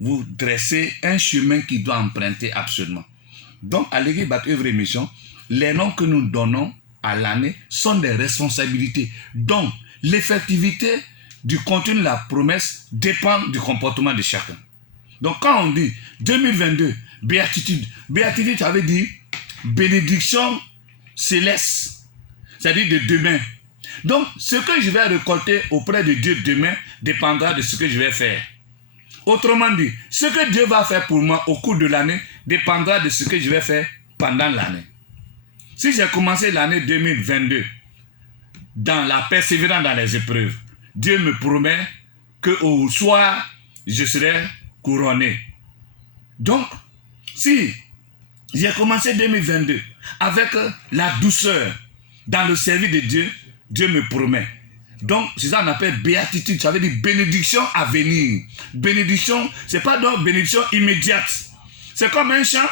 vous dressez un chemin qui doit emprunter absolument. Donc, à l'église Bâti Œuvre et Mission, les noms que nous donnons à l'année sont des responsabilités. Donc, l'effectivité du contenu de la promesse dépend du comportement de chacun. Donc, quand on dit 2022, béatitude, béatitude, ça veut dire bénédiction céleste, c'est-à-dire de demain. Donc, ce que je vais récolter auprès de Dieu demain dépendra de ce que je vais faire. Autrement dit, ce que Dieu va faire pour moi au cours de l'année dépendra de ce que je vais faire pendant l'année. Si j'ai commencé l'année 2022 dans la persévérance dans les épreuves, Dieu me promet qu'au soir, je serai couronné. Donc, si j'ai commencé 2022 avec la douceur dans le service de Dieu, Dieu me promet. Donc, c'est ça qu'on appelle béatitude, ça veut dire bénédiction à venir. Bénédiction, c'est pas donc bénédiction immédiate. C'est comme un champ.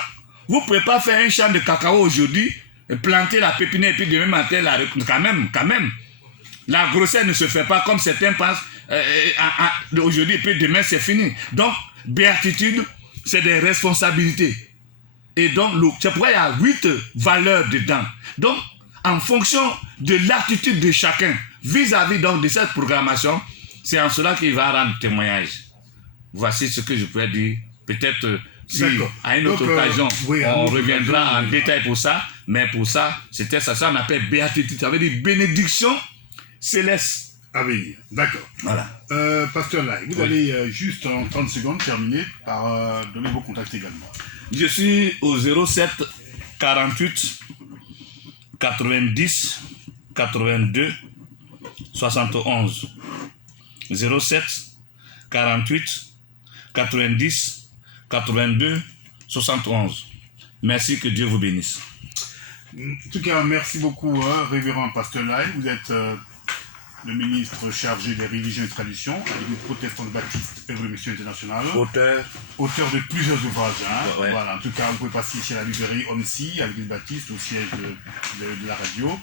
Vous ne pouvez pas faire un champ de cacao aujourd'hui, planter la pépinière et puis demain matin, quand même. La grossesse ne se fait pas comme certains pensent aujourd'hui et puis demain c'est fini. Donc, béatitude, c'est des responsabilités. Et donc, c'est pourquoi il y a 8 valeurs dedans. Donc, en fonction de l'attitude de chacun vis-à-vis donc de cette programmation, c'est en cela qu'il va rendre témoignage. Voici ce que je pourrais dire. Peut-être si à une autre occasion, on reviendra en détail pour ça. Mais pour ça, c'était ça qu'on appelle béatitude. Ça veut dire bénédiction céleste. À venir, d'accord. Voilà. Pasteur Lai, vous allez juste en 30 secondes terminer par donner vos contacts également. Je suis au 07 48 90 82 71. 07 48 90 82 71. Merci, que Dieu vous bénisse. En tout cas, merci beaucoup, révérend Pasteur Lai. Vous êtes le ministre chargé des religions et traditions à l'Église protestante baptiste Œuvre et Mission internationale. Auteur de plusieurs ouvrages. Ouais. Voilà. En tout cas, vous pouvez passer chez la librairie OMSI, à l'Église baptiste, au siège de la radio,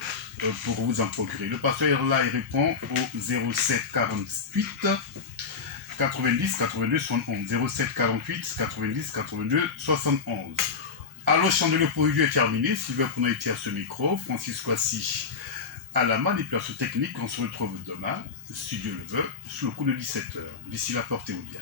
pour vous en procurer. Le pasteur là, il répond au 07 48 90 82 71. 07 48 90 82 71. Alors, chandelier pour Dieu est terminé. Sylvain Kouna était à ce micro. Francis Kwasi à la manipulation technique. On se retrouve demain, si Dieu le veut, sous le coup de 17h. D'ici là, portez-vous bien.